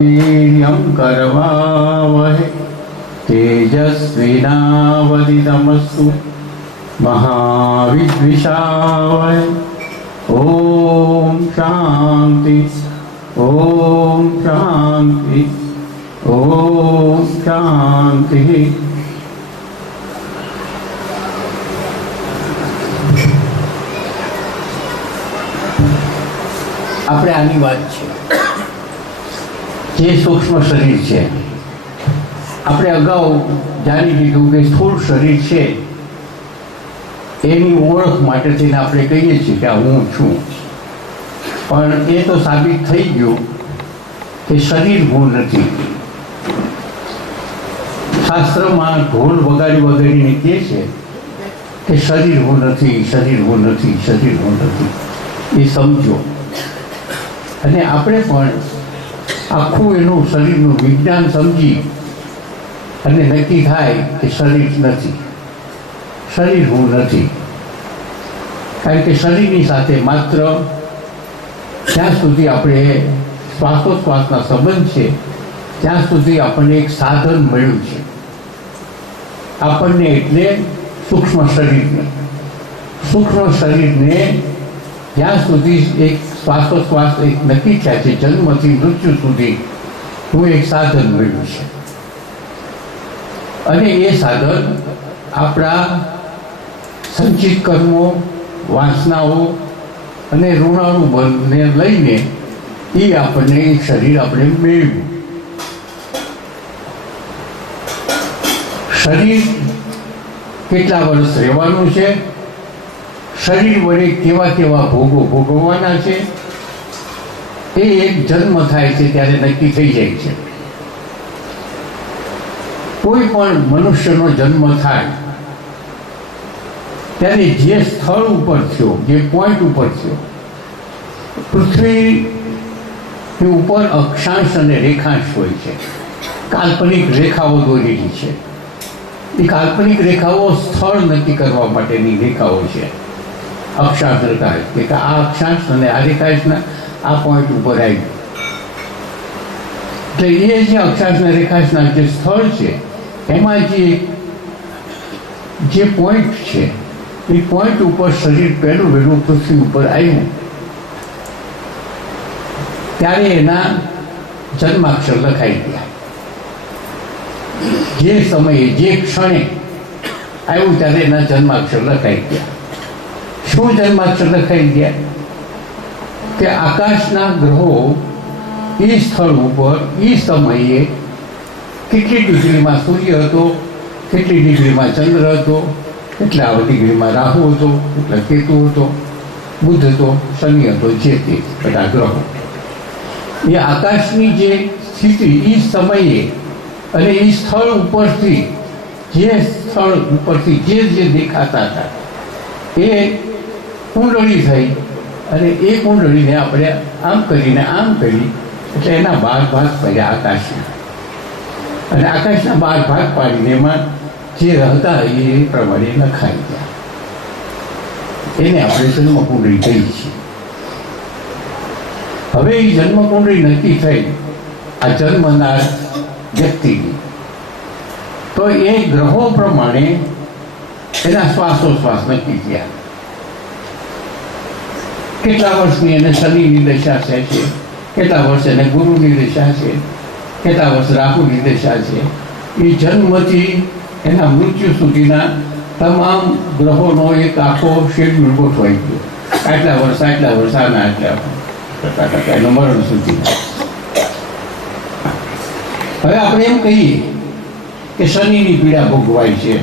वीर्यं करवावहै तेजस्विनावदितमस्तु महाविद्विषावहै। ओम शांति ओम शांति ओम शांति। આપણે આની વાત છે જે સૂક્ષ્મ શરીર છે. આપણે અગાઉ જાણી લીધું કે સ્થૂળ શરીર છે એની ઓળખ માટે થઈને આપણે કહીએ છીએ કે આ હું છું. પણ એ તો સાબિત થઈ ગયું કે શરીર હું નથી. શાસ્ત્રમાં ઢોલ વગાડીને કહે છે કે શરીર હું નથી, શરીર હું નથી, શરીર હું નથી. એ સમજો. અને આપણે પણ આખું એનું શરીરનું વિજ્ઞાન સમજી અને નક્કી થાય કે શરીર નથી, શરીર હું નથી. કારણ કે શરીરની સાથે માત્ર જ્યાં સુધી આપણે શ્વાસોશ્વાસના સંબંધ છે ત્યાં સુધી આપણને એક સાધન મળ્યું છે. આપણને એટલે સૂક્ષ્મ શરીરને જ્યાં સુધી એક શ્વાસોશ્વાસ એક નક્કી થયા છે, જન્મથી મૃત્યુ સુધી હું એક સાધન મળ્યું છે. અને એ સાધન આપણા સંચિત કર્મો, વાસનાઓ અને ઋણાણુ બંધને લઈને એ આપણને એક શરીર આપણે મેળવ્યું. શરીર કેટલા વર્ષ રહેવાનું છે, શરીર વડે કેવા કેવા ભોગો ભોગવવાના છે, એ એક જન્મ થાય છે ત્યારે નક્કી થઈ જાય છે. કોઈ પણ મનુષ્યનો જન્મ થાય ત્યારે જે સ્થળ ઉપર થયો, જે પોઈન્ટ ઉપર થયો, પૃથ્વી ઉપર અક્ષાંશ અને રેખાંશ હોય છે. કાલ્પનિક રેખાઓ દોરેલી છે. એ કાલ્પનિક રેખાઓ સ્થળ નક્કી કરવા માટેની રેખાઓ છે. અક્ષાંશ રેખાંશ કે આ અક્ષાંશ અને આ રેખાંશના આ પોઈન્ટ ઉપર આવી. એટલે એ જે અક્ષાંશના રેખાંશના જે સ્થળ છે એમાં જે પોઈન્ટ છે એ પોઈન્ટ ઉપર શરીર પહેલું વહેલું પૃથ્વી ઉપર આવ્યું ત્યારે એના જન્માક્ષર લખાઈ ગયા. જે સમયે જે ક્ષણે આવ્યું ત્યારે એના જન્માક્ષર લખાઈ ગયા. શું જન્માક્ષર લખાઈ ગયા? કે આકાશના ગ્રહો એ સ્થળ ઉપર એ સમયે કેટલી ડિગ્રીમાં સૂર્ય હતો, કેટલી ડિગ્રીમાં ચંદ્ર હતો, કેટલા ડિગ્રીમાં રાહુ હતો, કેટલા કેતુ હતો, બુધ હતો, શનિ હતો, જે તે બધા ગ્રહો. એ આકાશની જે સ્થિતિ એ સમયે અને એ સ્થળ ઉપરથી જે દેખાતા હતા એ કુંડળી થઈ. અને એ કુંડળીને આપણે આમ કરીને આમ કરી એટલે એના 12 ભાગ પડ્યા આકાશના. અને આકાશના 12 ભાગ પાડીને એમાં જે હતા એ પ્રમાણે લખાઈ ગયા. એને આપણે જન્મકુંડળી કહીએ છીએ. હવે એ જન્મકુંડળી નક્કી થઈ આ જન્મનાર વ્યક્તિની, તો એ ગ્રહો પ્રમાણે એના શ્વાસોશ્વાસ નક્કી થયા. કેટલા વર્ષની એને શનિની દશા છે, કેટલા વર્ષ એને ગુરુની દશા છે, કેટલા વર્ષ રાહુની દશા છે. એ જન્મથી એના મૃત્યુ સુધીના તમામ ગ્રહોનો એક આખો શેડ્યુલ ગોઠવાઈ ગયો. આટલા વર્ષ આના આટલા એનું મરણ સુધી. હવે આપણે એમ કહીએ કે શનિની પીડા ભોગવાય છે,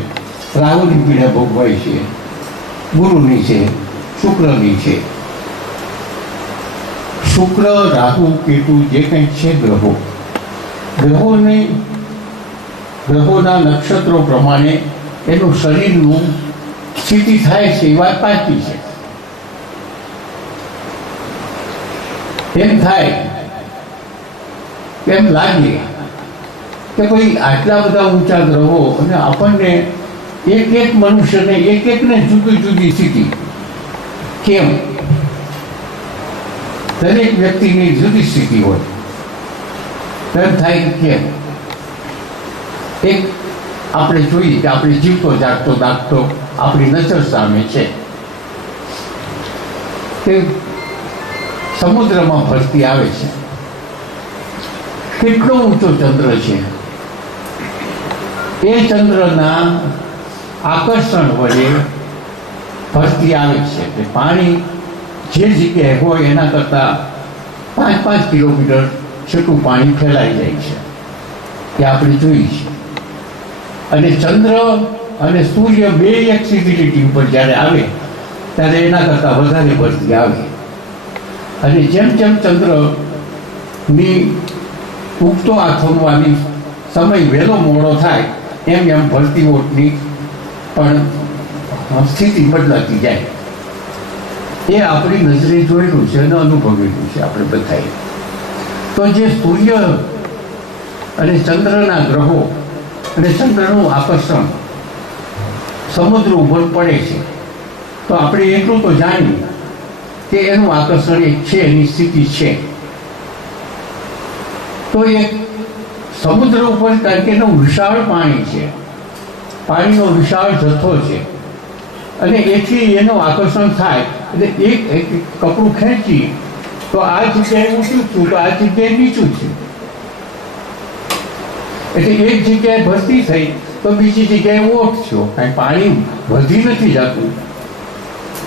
રાહુની પીડા ભોગવાય છે, ગુરુની છે, શુક્રની છે. શુક્ર, રાહુ, કેતુ જે કંઈ છે ગ્રહોના નક્ષત્રો પ્રમાણે એનું શરીરનું સ્થિતિ થાય છે. એ વાત પાકી છે. એમ થાય, એમ લાગે કે ભાઈ આટલા બધા ઊંચા ગ્રહો અને આપણને એક મનુષ્યને એકને જુદી જુદી સ્થિતિ કેમ? દરેક વ્યક્તિની જુદી સ્થિતિ હોય. એમ થાય કે કેમ? એક આપણે જોઈએ કે આપણે જીવતો જાગતો દાખલો આપણી નજર સામે છે કે સમુદ્રમાં ભરતી આવે છે. કેટલો ઊંચો ચંદ્ર છે. એ ચંદ્રના આકર્ષણ વડે ભરતી આવે છે કે પાણી જે જગ્યાએ હોય એના કરતાં 5-5 કિલોમીટર છેટું પાણી ફેલાઈ જાય છે. એ આપણે જોઈએ છીએ. અને ચંદ્ર અને સૂર્ય બે એક સીધી લીટી ઉપર જ્યારે આવે ત્યારે એના કરતાં વધારે ભરતી આવે. અને જેમ જેમ ચંદ્રની ઉગતો આથમવાની સમય વહેલો મોડો થાય એમ એમ ભરતીઓની પણ સ્થિતિ બદલાતી જાય. એ આપણી નજરે જોયેલું છે અને અનુભવેલું છે આપણે બધાએ. તો જે સૂર્ય અને ચંદ્રના ગ્રહો અને ચંદ્રનું આકર્ષણ સમુદ્ર ઉપર પડે છે તો આપણે એટલું તો જાણ્યું કે એનું આકર્ષણ એક છે, એની સ્થિતિ છે. તો એ સમુદ્ર ઉપર કારણ કે એનું વિશાળ પાણી છે, પાણીનો વિશાળ જથ્થો છે અને એથી એનું આકર્ષણ થાય એટલે એક કપડું ખેંચી તો આ જગ્યાએ ઊંચું છું તો આ જગ્યાએ નીચું છે. એટલે એક જગ્યાએ ભરતી થઈ તો બીજી જગ્યાએ ઓટ થયો. કાંઈ પાણી વધી નથી જતું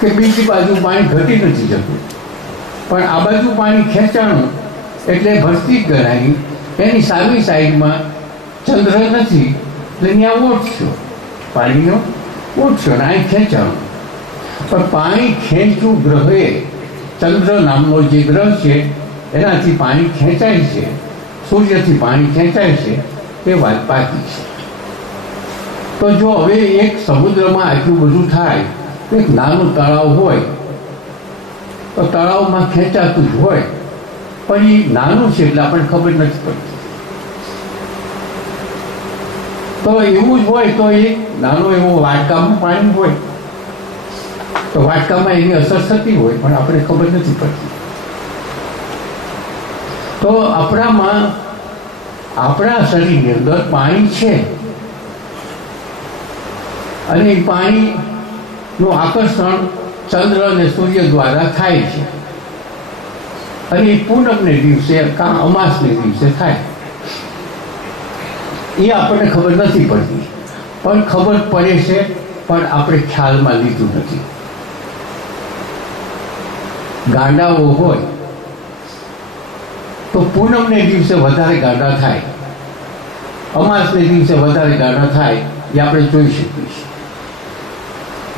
કે બીજી બાજુ પાણી ઘટી નથી જતું, પણ આ બાજુ પાણી ખેંચાણું એટલે ભરતી જ ગણાય. એની સામી સાઈડમાં ચંદ્ર નથી એટલે ત્યાં ઓટ થયો, પાણીનો ઓટ થયો ને અહીં ખેંચાણું. પણ પાણી ખેંચવું ગ્રહે ચંદ્ર નામનો જે ગ્રહ છે એનાથી પાણી ખેંચાય છે, સૂર્યથી પાણી ખેંચાય છે, એ વાત બાકી છે. તો જો હવે એક સમુદ્રમાં આટલું બધું થાય, એક નાનું તળાવ હોય તો તળાવમાં ખેંચાતું જ હોય, પણ એ નાનું છે એટલે આપણને ખબર નથી પડતી. તો એવું જ હોય તો એક નાનો એવો વાટકામાં પાણી હોય તો વાટકામાં એની અસર થતી હોય પણ આપણે ખબર નથી પડતી. તો આપણા શરીરની અંદર પાણી છે અને એ પાણીનું આકર્ષણ ચંદ્ર અને સૂર્ય દ્વારા થાય છે અને એ પૂનમને દિવસે કાં અમાસને દિવસે થાય. એ આપણને ખબર નથી પડતી, પણ ખબર પડે છે પણ આપણે ખ્યાલમાં લીધું નથી. ગાંડાઓ હોય તો પૂનમને દિવસે વધારે ગાંડા થાય, અમાસને દિવસે વધારે ગાંડા થાય, એ આપણે જોઈ શકીએ છીએ.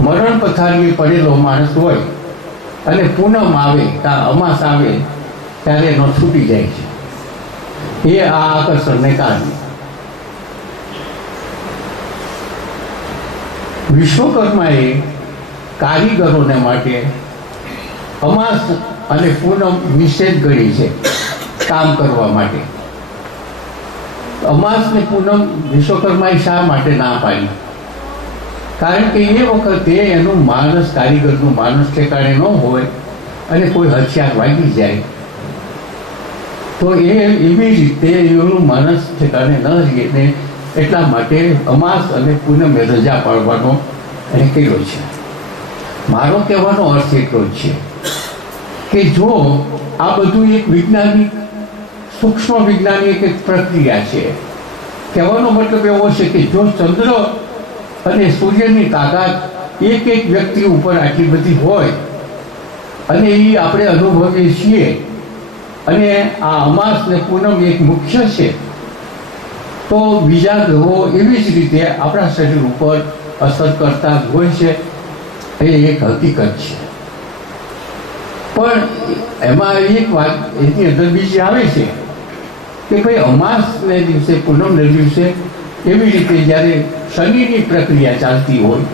મરણ પથારીએ પડેલો માણસ હોય અને પૂનમ આવે કાં અમાસ આવે ત્યારે એનો છૂટી જાય છે, એ આ આકર્ષણને કારણે. વિશ્વકર્માએ કારીગરોને માટે અમાસ અને પૂનમ નિષેધ ગણી છે કામ કરવા માટે. અમાસ ને પૂનમ વિશ્વકર્માએ શા માટે ના પાડી? કારણ કે એ વખતે એનું માણસ, કારીગરનું માણસ ઠેકાણે ન હોય અને કોઈ હથિયાર વાગી જાય તો એ એવી રીતે એનું માણસ ઠેકાણે ન રહીએ ને એટલા માટે અમાસ અને પૂનમે રજા પાડવાનો એને કર્યો છે. મારો કહેવાનો અર્થ એટલો જ છે કે જો આ બધું એક વૈજ્ઞાનિક, સૂક્ષ્મ વૈજ્ઞાનિક એક પ્રક્રિયા છે. કહેવાનો મતલબ એવો છે કે જો ચંદ્ર અને સૂર્યની તાકાત એક વ્યક્તિ ઉપર આટલી બધી હોય અને એ આપણે અનુભવીએ છીએ અને આ અમાસ ને પૂનમ એક મુખ્ય છે, તો બીજા ગ્રહો એવી જ રીતે આપણા શરીર ઉપર અસર કરતા જ હોય છે. એ એક હકીકત છે. પણ એમાં એક વાત એની અંદર બીજી આવે છે કે ભાઈ અમાસને દિવસે, પૂનમને દિવસે એવી રીતે જ્યારે શનિની પ્રક્રિયા ચાલતી હોય,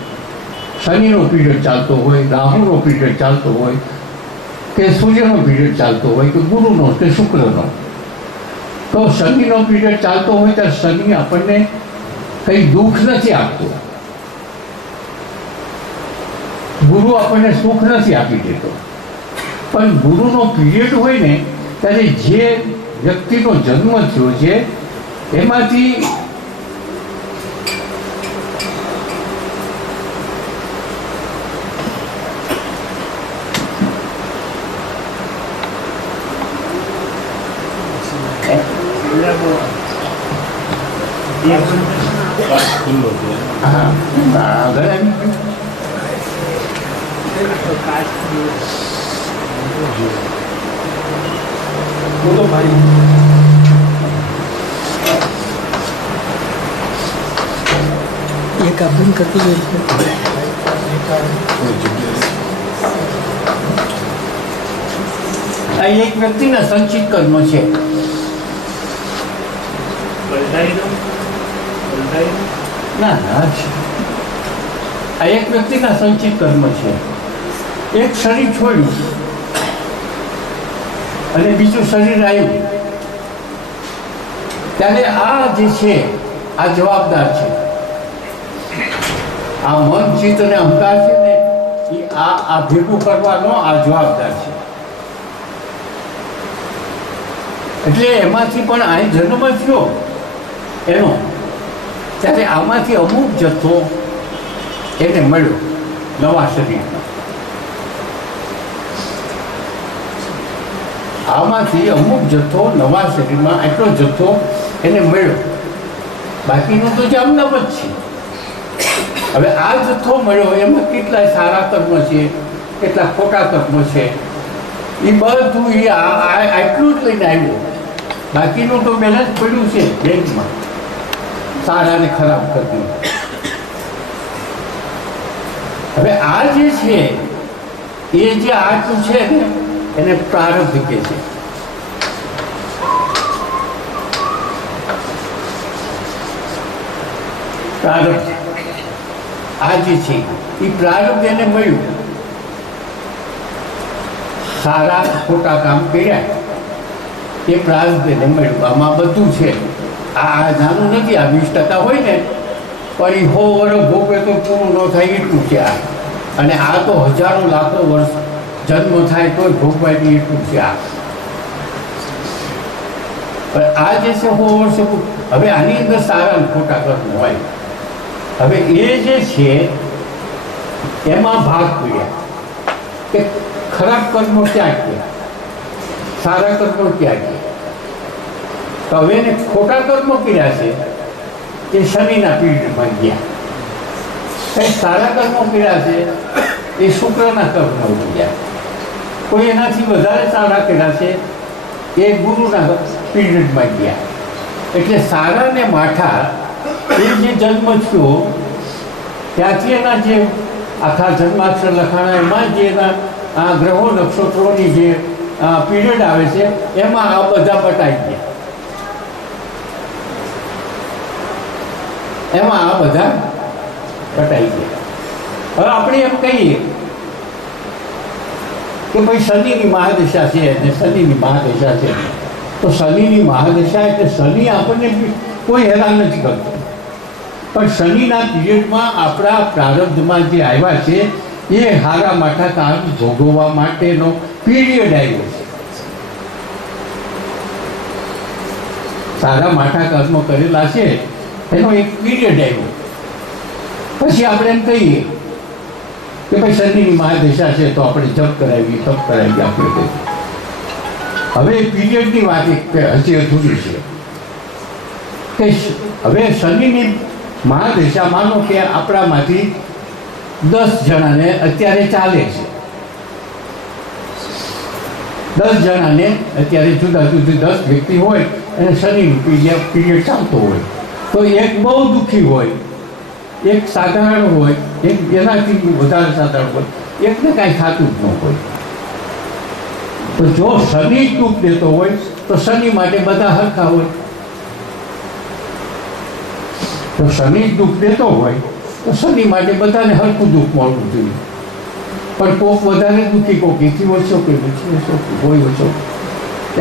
શનિનો પીરિયડ ચાલતો હોય, રાહુનો પીરિયડ ચાલતો હોય કે સૂર્યનો પીરિયડ ચાલતો હોય કે ગુરુનો કે શુક્રનો, તો શનિનો પીરિયડ ચાલતો હોય ત્યારે શનિ આપણને કંઈ દુઃખ નથી આપતો, ગુરુ આપણને સુખ નથી આપી દેતો. પણ ગુરુનો પીરિયડ હોય ને ત્યારે જે વ્યક્તિનો જન્મ થયો છે એમાંથી એક આપણ કરતું આ એક વ્યક્તિના સંચિત કર્મ છે. ના ના, આ એક વ્યક્તિના સંચિત કર્મ છે. એક શરીર છોડ્યું અને બીજું શરીર આવ્યું ત્યારે આ જે છે આ જવાબદાર છે. આ મન, ચિત્ત અને અહંકાર છે ને એ આ ભેગું કરવાનો આ જવાબદાર છે. એટલે એમાંથી પણ આ જન્મ થયો એનો, ત્યારે આમાંથી અમુક જથ્થો એને મળ્યો નવા શરીરમાં. આમાંથી અમુક જથ્થો નવા શરીરમાં એટલો જથ્થો એને મળ્યો, બાકીનું તો જામનામ જ છે. હવે આ જથ્થો મળ્યો એમાં કેટલા સારા કર્મ છે, કેટલા ખોટા કર્મ છે, એ બધું એ આટલું જ લઈને આવ્યો. બાકીનું તો બેલેન્સ પડ્યું છે બેંકમાં, સારા ને ખરાબ કર્મ. હવે આ જે છે એ જે આટલું છે ને એને પ્રારબ્ધ કહે છે. પ્રારબ્ધ આ જે છે એ પ્રારબ્ધ એને મળ્યું. સારા ખોટા કામ કર્યા એ પ્રારબ્ધ એને મળ્યું. આમાં બધું છે. આ નાનું નથી, આ 20% હોય ને પણ એ 100 વર્ષ ભોગવે તો પૂરું ન થાય એટલું છે આ. અને આ તો હજારો લાખો વર્ષ જન્મ થાય તો ભોગવાય નહીં એટલું છે આ. પણ આ જે છે 100 વર્ષ. હવે આની અંદર સારા અને ખોટા કર્મ હોય. હવે એ જે છે એમાં ભાગ પડ્યા કે ખરાબ કર્મો ક્યાં ગયા, સારા કર્મો ક્યાં ગયા. તો હવે એને ખોટા કર્મો કર્યા છે એ શનિના પીરિયડમાં ગયા. કંઈ સારા કર્મો કર્યા છે એ શુક્રના કર્મો ગયા. કોઈ એનાથી વધારે સારા કર્યા છે એ ગુરુના પીરિયડમાં ગયા. એટલે સારા ને માઠા એ જે જન્મ થયો ત્યાંથી એના જે આખા જન્માક્ષર લખાણા એમાં જે એના આ ગ્રહો નક્ષત્રોની જે પીરિયડ આવે છે એમાં આ બધા પટાઈ ગયા. એમાં આ બધા પટાઈ ગયા. હવે આપણે એમ કહીએ કે ભાઈ શનિની મહાદશા છે અને શનિની મહાદશા છે, તો શનિની મહાદશા એટલે શનિ આપણને કોઈ હેરાન નથી કરતો, પણ શનિના પીરિયડમાં આપણા પ્રારબ્ધમાં જે આવ્યા છે એ હારા માઠા કામ ભોગવવા માટેનો પીરિયડ આવ્યો છે. સારા માઠા કર્મ કરેલા છે એનો એક પીરિયડ આવ્યો. પછી આપણે એમ કહીએ કે ભાઈ શનિની મહાદશા છે તો આપણે જપ કરાવી, તપ કરાવી આપણે. હવે પીરિયડની વાત હજી અધૂરી છે કે હવે શનિની મહાદશા માનો કે આપણામાંથી 10 જણાને અત્યારે ચાલે છે. 10 જણાને અત્યારે જુદા જુદી 10 વ્યક્તિ હોય અને શનિનું પીરિયડ ચાલતો હોય, તો એક બહુ દુઃખી હોય, એક સાધારણ હોય, એક એનાથી વધારે સાધારણ હોય, એકને કાંઈ થતું જ ન હોય. તો જો શનિ દુઃખ દેતો હોય તો શનિ માટે બધા હરખા હોય. તો શનિ દુઃખ દેતો હોય તો શનિ માટે બધાને હરખું દુઃખ મળવું જોઈએ. પણ કોક વધારે દુઃખી, કોક એથી ઓછો, કે ઓછી ઓછો, કોઈ ઓછો.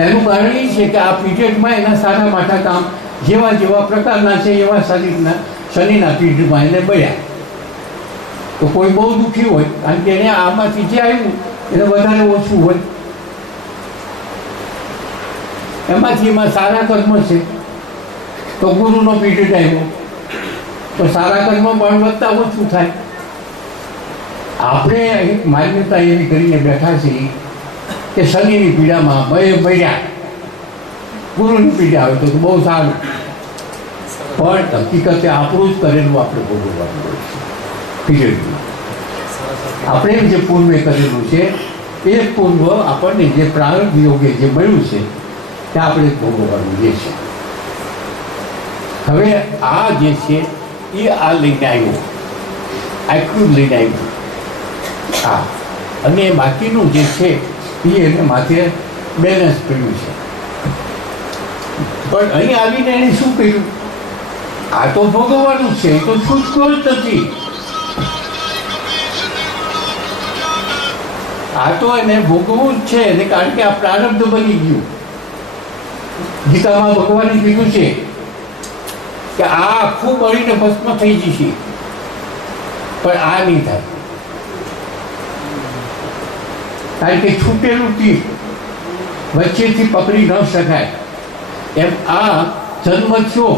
એનું કારણ એ છે કે આ પીરિયડમાં એના સારા માઠા કામ જેવા જેવા પ્રકારના છે એવા શરીરના શનિના પીરિયડમાં એને મળ્યા. તો કોઈ બહુ દુઃખી હોય કારણ કે એને આમાંથી જે આવ્યું એને વધારે ઓછું હોય. એમાં સારા કર્મ છે તો ગુરુનો પીરિયડ આવ્યો તો સારા કર્મ પણ વધતા ઓછું થાય. આપણે એક માન્યતા એવી કરીને બેઠા છીએ કે શનિની પીડામાં મળ્યા, ગુરુની પીડા આવે તો બહુ સારું, પણ હકીકતે આપણું જ કરેલું આપણે ભોગવવાનું હોય છે પીરિયડમાં. આપણે જે પૂર્વે કરેલું છે એ પૂર્વ આપણને જે પ્રારંભ યોગે જે મળ્યું છે તે આપણે ભોગવવાનું જે છે. હવે આ જે છે એ આ લઈને આવ્યો, આટલું જ લઈને આવ્યું હા, અને બાકીનું જે છે એ એને માથે બેલેન્સ કર્યું છે. પણ અહીં આવીને એને શું કર્યું? આ તો ભોગવવાનું છે, એ તો છૂટકો જ નથી. આ તો એને ભોગવવું જ છે, એને કારણ કે આ પ્રારબ્ધ બની ગયું. ગીતામાં ભગવાને કીધું છે કે આ આખું બળીને ભસ્મ થઈ જશે, પણ આ નહીં થાય, કારણ કે છૂટેલું તીર વચ્ચેથી પકડી ન શકાય. એમ આ જન્મ થયો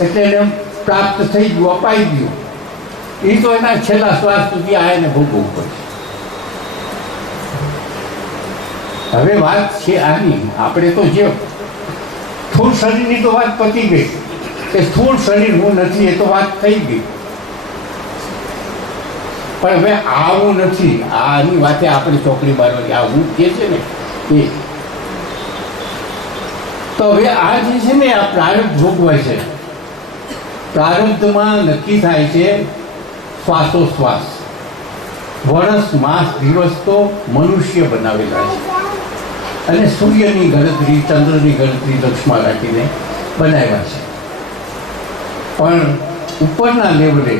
એટલે એને પ્રાપ્ત થઈ ગયું, અપાઈ ગયું. એ તો એના છેલ્લા શ્વાસ સુધી આ એને ભોગવવું પડશે. હવે વાત છે આની, આપણે તો જે સ્થૂળ શરીરની તો વાત પતી ગઈ કે સ્થૂળ શરીર હું નથી, એ તો વાત થઈ ગઈ. પણ હવે આ હું નથી, આની વાતે આપણે ચોકડી મારવાની, આ હું કે છે ને એ. તો હવે આ જે છે ને આ પ્રારબ્ધ ભોગવાય છે. પ્રારબ્ધમાં નક્કી થાય છે શ્વાસોશ્વાસ. વર્ષ માસ દિવસ તો મનુષ્ય બનાવેલા છે અને સૂર્યની ગણતરી, ચંદ્રની ગણતરી લક્ષમાં રાખીને બનાવ્યા છે. પણ ઉપરના લેવલે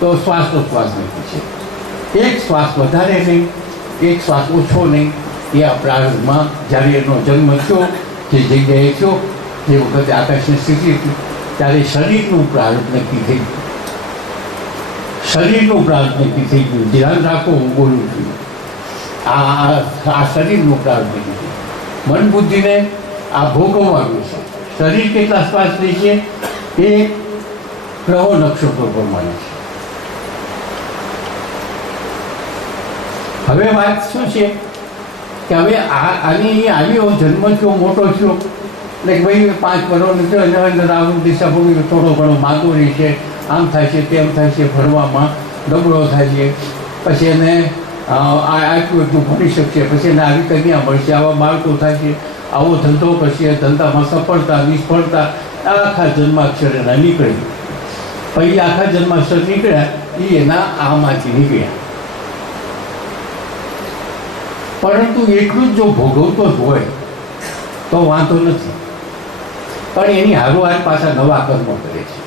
તો શ્વાસોશ્વાસ નક્કી છે. એક શ્વાસ વધારે નહીં, એક શ્વાસ ઓછો નહીં. એ આ પ્રારંભમાં જ્યારે એનો જન્મ થયો, જે જગ્યાએ થયો, જે વખતે આકાશની સ્થિતિ હતી, ત્યારે શરીરનું પ્રારંભ નક્કી થઈ ગયું. શરીરનું પ્રારંભ નક્કી થઈ ગયું. ધ્યાન રાખો, હું બોલું છું. આ શરીરનું પ્રારંભ નક્કી થયું. મન બુદ્ધિને આ ભોગવવાનું છે. શરીર કેટલા શ્વાસ લે છે એ ગ્રહો નક્ષત્રો પ્રમાણે છે. હવે વાત શું છે કે હવે આની આવ્યો, જન્મ થયો, મોટો થયો, એટલે ભાઈ 5 વર્ષનો થયો અને અંદર આવું દિશા ભોગવી, થોડો ઘણો માગોરી છે, આમ થાય છે, તેમ થાય છે, ભણવામાં ગબડો થાય છે. પછી એને આટલું એટલું ભણી શકશે, પછી એને આવી કન્યા મળશે, આવા બાળકો થાય છે, આવો ધંધો કરશે, ધંધામાં સફળતા નિષ્ફળતા આખા જન્માક્ષર એના નીકળી. પછી આખા જન્માક્ષર નીકળ્યા એ એના આમાંથી નીકળ્યા. પરંતુ એટલું જ જો ભોગવતો જ હોય તો વાંધો નથી, પણ એની હારોહાર પાછા નવા કર્મ કરે છે.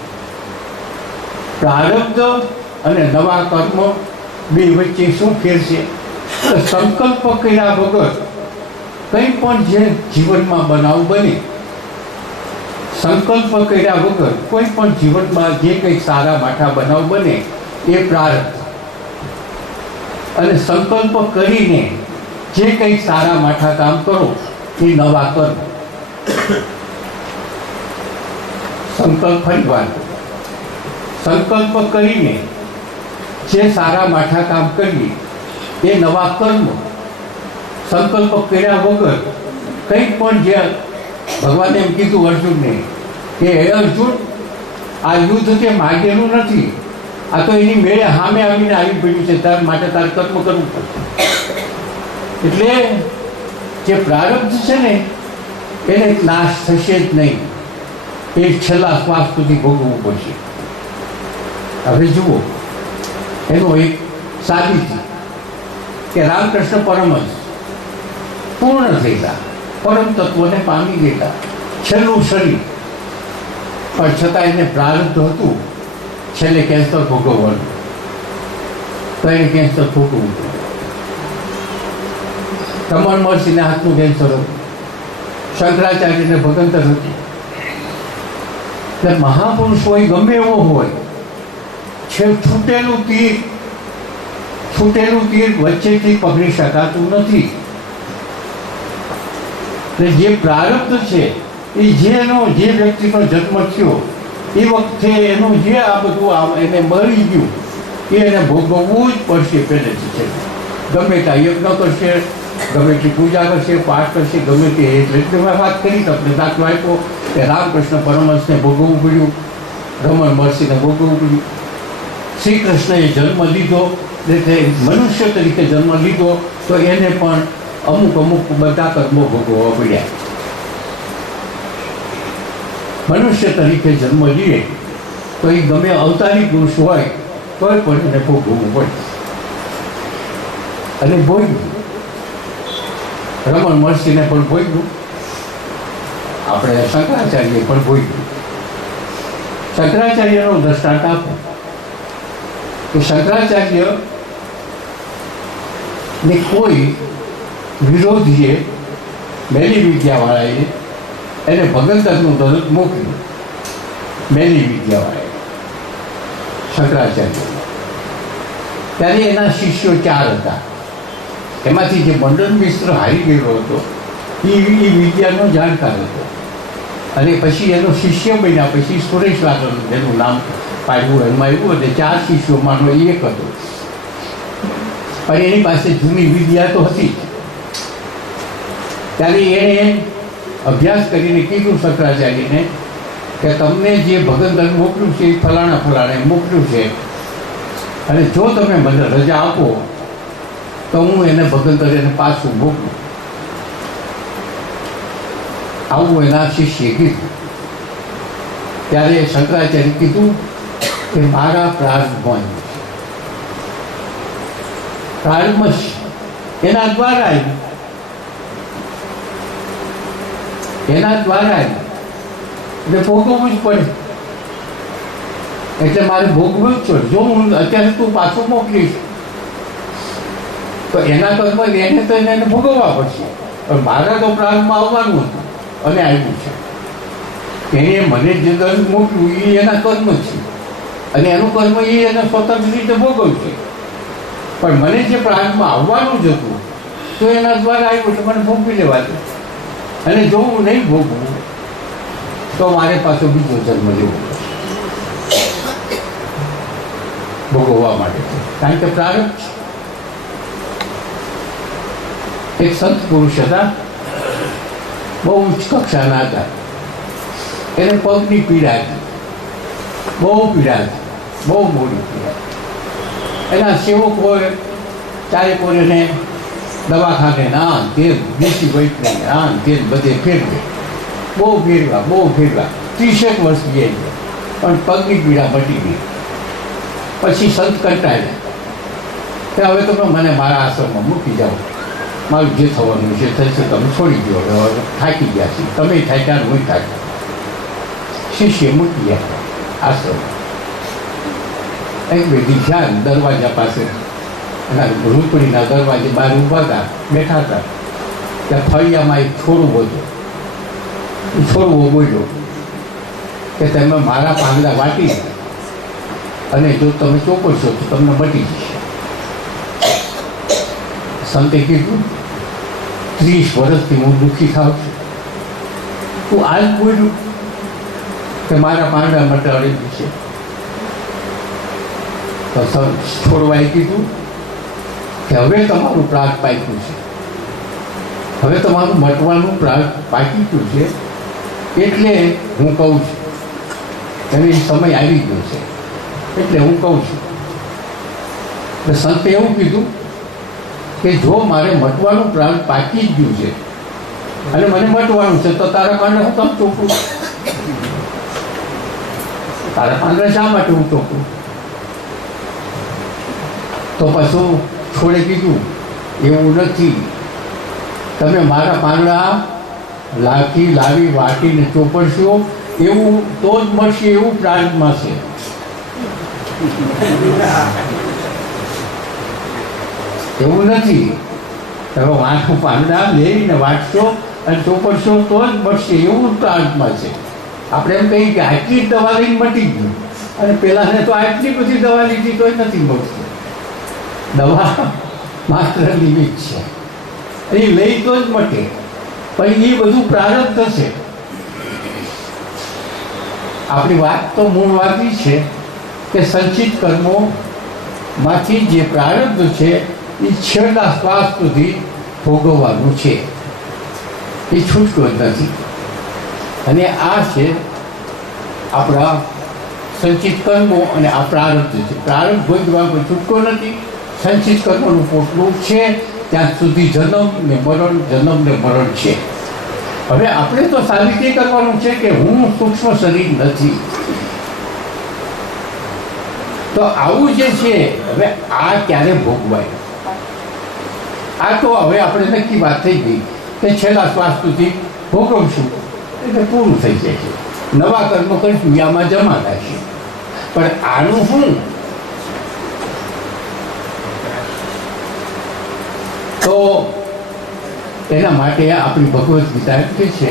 પ્રારબ્ધ અને નવા કર્મ બે વચ્ચે શું ફેર છે? સંકલ્પ કર્યા વગર કંઈ પણ જે જીવનમાં બનાવ બને, સંકલ્પ કર્યા વગર કોઈ પણ જીવનમાં જે કંઈક સારા માઠા બનાવ બને એ પ્રારબ્ધ, અને સંકલ્પ કરીને જે કંઈક સારા માઠા કામ કરો એ નવા કર્મ. સંકલ્પ ફરીવાર, સંકલ્પ કરીને જે સારા માઠા કામ કરીએ એ નવા કર્મ. સંકલ્પ કર્યા વગર કંઈ પણ, જે ભગવાને એમ કીધું અર્જુનને કે હે અર્જુન, આ યુદ્ધ તે માગેલું નથી, આ તો એની મેળે સામે આવીને આવી પડ્યું છે, તાર માટે તાર કર્મ કરવું પડશે. એટલે જે પ્રારબ્ધ છે ને એને નાશ થશે જ નહીં, એ છેલ્લા શ્વાસ સુધી ભોગવવું પડશે. હવે જુઓ એનો એક સાબિતી કે રામકૃષ્ણ પરમહંસ પૂર્ણ થયેલા, પરમ તત્વને પામી ગયેલા, છેલ્લું શરીર, પણ છતાં એને પ્રારબ્ધ હતું છેલ્લે કેન્સર ભોગવવાનું, તો એને કેન્સર ભોગવવું હતું. રમણ મહર્ષિને હાથનું કેન્સર હતું, શંકરાચાર્યને ભગંતર હતી. એટલે મહાપુરુષ હોય, ગમે એવો હોય, છૂટેલું તીર વચ્ચેથી પકડી શકાતું નથી. એટલે જે પ્રારબ્ધ છે એ જે વ્યક્તિનો જન્મ થયો એ વખતે એનું જે આ બધું એને મળી ગયું એ એને ભોગવવું જ પડશે પહેલેથી છે. ગમે ત્યાં યજ્ઞ કરશે, ગમે તે પૂજા કરશે, પાઠ કરશે, ગમે તે. એટલે મેં વાત કરી તમને દાખલો આપ્યો કે રામકૃષ્ણ પરમહંસને ભોગવવું પડ્યું, રમણ મહર્ષિને ભોગવવું પડ્યું. શ્રી કૃષ્ણએ જન્મ લીધો એટલે મનુષ્ય તરીકે જન્મ લીધો તો એને પણ અમુક બધા કર્મો ભોગવવા પડ્યા. મનુષ્ય તરીકે જન્મ લઈએ તો એ ગમે અવતારી પુરુષ હોય તોય પણ એને ભોગવવું પડે અને ભોગ્યું. રમણ મહર્ષિને પણ ભોગ્યું, આપણે શંકરાચાર્યએ પણ ભોગ્યું. શંકરાચાર્યનો દ્રષ્ટાંત આપો કે શંકરાચાર્ય ને કોઈ વિરોધીએ મેલી વિદ્યાવાળાએ એને ભગંતરનું દરદ મોકલ્યું. મેલી વિદ્યાવાળાએ શંકરાચાર્ય ત્યારે એના શિષ્યો 4 હતા. એમાંથી જે મંડન મિશ્ર હારી ગયેલો હતો એ વિદ્યાનો જાણકાર હતો અને પછી એનો શિષ્ય બન્યા. પછી સુરેશ લાગણ જેનું નામ પાડવું એમાં આવ્યું અને 4 શિષ્યોમાંનો એક હતો. પણ એની પાસે જૂની વિદ્યા તો હતી જ. ત્યારે એણે અભ્યાસ કરીને કીધું શંકરાચાર્યને કે તમને જે ભગંતર મોકલ્યું છે એ ફલાણે મોકલ્યું છે અને જો તમે મને રજા આપો તો હું એને ભગંતર એને પાછું મોકલું. આવું એના શિષ્યએ કીધું. ત્યારે શંકરાચાર્ય કીધું કે મારા પ્રાર્થમાં એના દ્વારા એટલે ભોગવવું જ પડે. એટલે મારે ભોગવવું જ છે. જો હું અત્યારે તું પાછું મોકલીશ તો એના કર્મ એને તો એને ભોગવવા પડશે. પણ મારા તો પ્રારંભમાં આવવાનું હતું અને આવ્યું છે. એને મને જે દંડ મોકલ્યું એ એના કર્મ છે અને એનું કર્મ એ એને સ્વતંત્ર રીતે ભોગવશે. પણ મને જે પ્રારંભમાં આવવાનું જ હતું તો એના દ્વારા આવ્યું એટલે મને ભોગવી લેવા દે. અને જો હું નહીં ભોગવું તો મારે પાછો બીજો જન્મ લેવો ભોગવવા માટે. કારણ કે પ્રારંભ એક સંત પુરુષ હતા, બહુ ઉચ્ચ કક્ષાના હતા. એને પગની પીડા હતી, બહુ પીડા હતી, બહુ મોડી પીડા. એના સેવકોએ ચારે કોઈને દવાખાને ના તેલ દેશી વૈજ્ઞાનિક આ તેલ બધે ફેરવે, બહુ ફેરવા 30 વર્ષ ગયા પણ પગની પીડા મટી ગઈ. પછી સંત કંટાળ્યા કે હવે તમે મને મારા આશ્રમમાં મૂકી જાઓ, મારું જે થવાનું છે થશે, તમે છોડી દો, હવે થાકી ગયા છે, તમે થાક્યા હું થાક્યા. શિષ્ય મૂકી ગયા આશ્રમ. એક બેટી ધ્યાન દરવાજા પાસે એના રૂપડીના દરવાજે બહાર ઊભા હતા, બેઠા હતા. ત્યાં ફળિયામાં એક છોડવો હતો. એ છોડવો બોલ્યો કે તમે મારા પાંદડા વાટી અને જો તમે ચોપડશો તો તમને મટી જશે. સંતે કીધું 30 વર્ષથી હું દુઃખી થાવ છું, તું આજ બોલ્યું કે મારા પાંદડા મટાડી જશે. તો છોડવાએ કીધું કે હવે તમારું પ્રાગ પાક્યું છે, હવે તમારું મટવાનું પ્રાગ પાકી ગયું છે, એટલે હું કહું છું એને સમય આવી ગયો છે એટલે હું કહું છું. એટલે સંતે એવું કીધું કે જો મારે મટવાનું પ્રાગ પાકી જ ગયું છે અને મને મટવાનું છે તો તારા પાંદડા હું કેમ ચોપડું? તારા પાંદડા શા માટે હું ચોપડું? તો પાછું છોડે કીધું એવું નથી, તમે મારા પાંદડા લાવી વાટીને ચોપડશો એવું તો જ મળશે, એવું પ્રાર્થમાં છે. એવું નથી, તમે પાંદડા લઈને વાંચશો અને ચોપડશો તો જ મળશે, એવું પ્રાર્થમાં છે. આપણે એમ કહીએ કે આટલી જ દવા લઈને મટી ગયું અને પેલાને તો આટલી બધી દવા લીધી તો નથી મળતું. દવા માત્ર નિમિત્ત છે, એ લઈ તો જ મટે. પણ એ બધું પ્રારબ્ધ છે. આપણી વાત તો મૂળ વાત એ છે કે સંચિત કર્મોમાંથી જે પ્રારબ્ધ છે એ છેલ્લા શ્વાસ સુધી ભોગવવાનું છે, એ છૂટકો જ નથી. અને આ છે આપણા સંચિત કર્મો અને આ પ્રારબ્ધ છે. પ્રારબ્ધ ભોગવવા કોઈ છૂટકો નથી. સંચિત કર્મોનું પોટલું છે ત્યાં સુધી જન્મ ને મરણ છે. હવે આપણે તો સાબિતી કરવાનું છે કે હું સૂક્ષ્મ શરીર નથી. તો આવું જે છે હવે આ ક્યારે ભોગવાય? આ તો હવે આપણે નક્કી વાત થઈ ગઈ કે છેલ્લા શ્વાસ સુધી ભોગવશું એટલે પૂરું થઈ જાય છે. નવા કર્મ કરીશું આમાં જમા થશે. પણ આનું શું? તો એના માટે આપણી ભગવદ્ ગીતા એમ કહે છે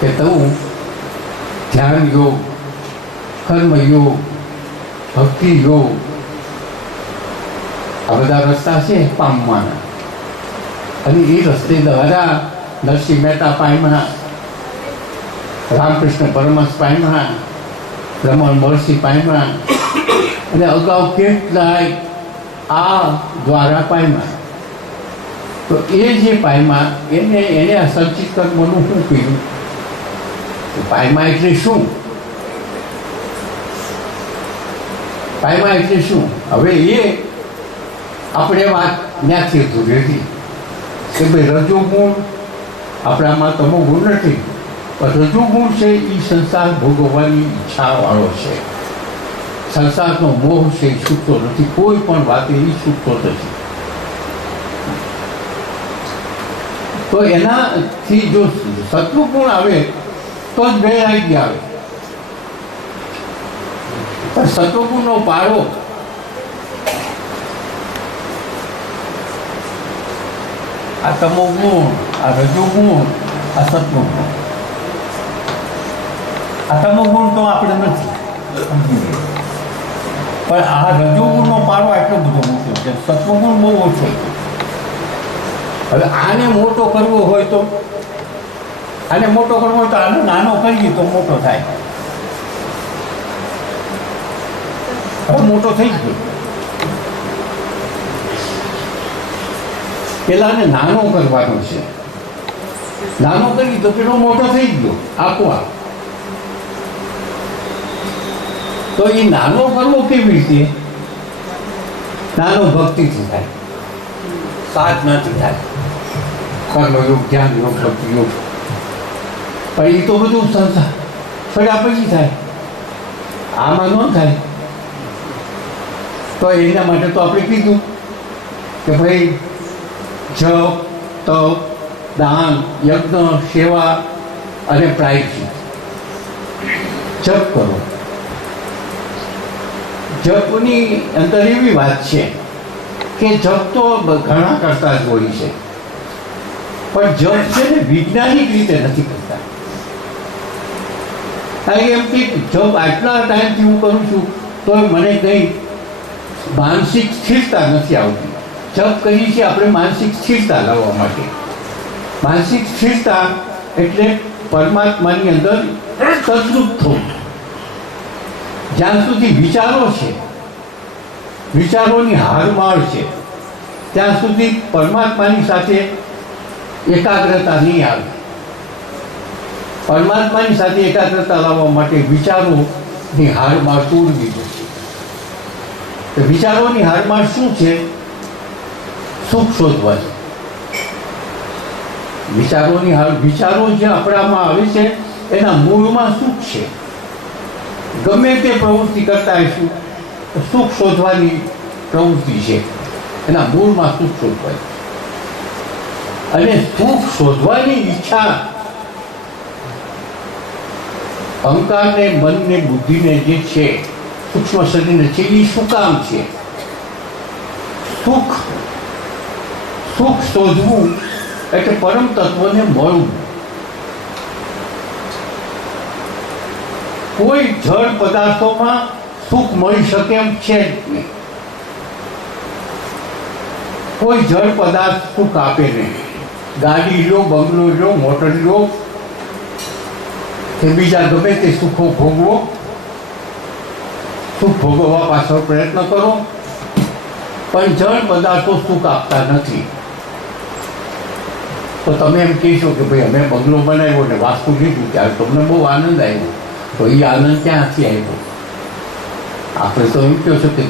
કે તું ધ્યાન યોગ, કર્મ યોગ, ભક્તિ યોગ, આ બધા રસ્તા છે પામવાના. અને એ રસ્તે દ્વારા નરસિંહ મહેતા પામ્યા, રામકૃષ્ણ પરમહંસ પામ્યા, રમણ મહર્ષિ પામ્યા, અને અગાઉ કેટલાય આ દ્વારા પામ્યા. તો એ જે પાયમા એને આ સંચિત કર્મોનું શું કહ્યું? પાયમા એટલે શું? પાયમા એટલે શું? હવે એ આપણે વાત ત્યાંથી અધૂરી હતી કે ભાઈ રજોગુણ આપણામાં તમોગુણ નથી, પણ રજોગુણ છે એ સંસાર ભોગવવાની ઈચ્છાવાળો છે. સંસારનો મોહ છે એ છૂટતો નથી. કોઈ પણ વાતે એ છૂટતો નથી. તો એનાથી જો સત્વગુણ આવે તો જ વૈરાગ્ય આવે. પણ સત્વગુણનો પારો આ તમોગુણ, આ રજોગુણ, આ સત્વગુણ. આ તમોગુણ તો આપણે નથી, પણ આ રજોગુણનો પારો એટલો બધો મોટો છે, સત્વગુણ બહુ ઓછો છે. હવે આને મોટો કરવો હોય તો આને નાનો કરીએ તો મોટો થાય. હવે મોટો થઈ ગયો. પેલાને નાનો કરવાનો છે. નાનો કરી તો પેલો મોટો થઈ ગયો આપોઆપ. તો એ નાનો કરવો કેવી રીતે? નાનો ભક્તિથી થાય, સાધનાથી થાય. કર્મયોગ, ધ્યાન યોગ, ભક્તિ યોગ. પણ એ તો બધું સંસાર ફર્યા પછી થાય, આમાં ન થાય. તો એના માટે તો આપણે કીધું કે ભાઈ જપ, તપ, દાન, યજ્ઞ, સેવા અને પ્રાયશ્ચિત. જપ કરો. જપની અંદર એવી વાત છે કે જપ તો ઘણા કરતા જ હોય છે, પણ જપ છે ને વૈજ્ઞાનિક રીતે નથી કરતા. કારણ કે એમ કે જપ આટલા ટાઈમથી હું કરું છું તો મને કંઈ માનસિક સ્થિરતા નથી આવતી. જપ કરીએ છીએ આપણે માનસિક સ્થિરતા લાવવા માટે. માનસિક સ્થિરતા એટલે પરમાત્માની અંદર તદ્રુપ થવું. જ્યાં સુધી વિચારો છે, વિચારોની હારમાળ છે, ત્યાં સુધી પરમાત્માની સાથે એકાગ્રતા નહીં આવે. પરમાત્માની સાથે એકાગ્રતા લાવવા માટે વિચારોની હારમાળ તોડવી પડશે. તો વિચારોની હારમાળ શું છે? સુખ શોધવા છે. વિચારો જે આપણામાં આવે છે એના મૂળમાં સુખ છે. ગમે તે પ્રવૃત્તિ કરતા હશું સુખ શોધવાની પ્રવૃત્તિ છે. એના મૂળમાં સુખ શોધવાની. અને સુખ શોધવાની ઈચ્છા અહંકારને, મનને, બુદ્ધિને જે છે, સૂક્ષ્મ શરીરને છે, એ શું કામ છે? સુખ શોધવું એટલે પરમ તત્વને મળવું. કોઈ જળ પદાર્થોમાં સુખ મળી શકે એમ છે જ નહીં. કોઈ જળ પદાર્થ સુખ આપે નહીં. ગાડી લો, બંગલો લો, મોટર લો, કે બીજા ગમે તે સુખો ભોગવો, સુખ ભોગવવા પાછળ પ્રયત્ન કરો, પણ જળ પદાર્થો સુખ આપતા નથી. તો તમે એમ કહેશો કે ભાઈ અમે બંગલો બનાવ્યો ને વાસ્તુ લીધું ત્યારે તમને બહુ આનંદ આવ્યો, તો એ આનંદ ક્યાંથી આવ્યો? આપણે તો એમ કહો છો કે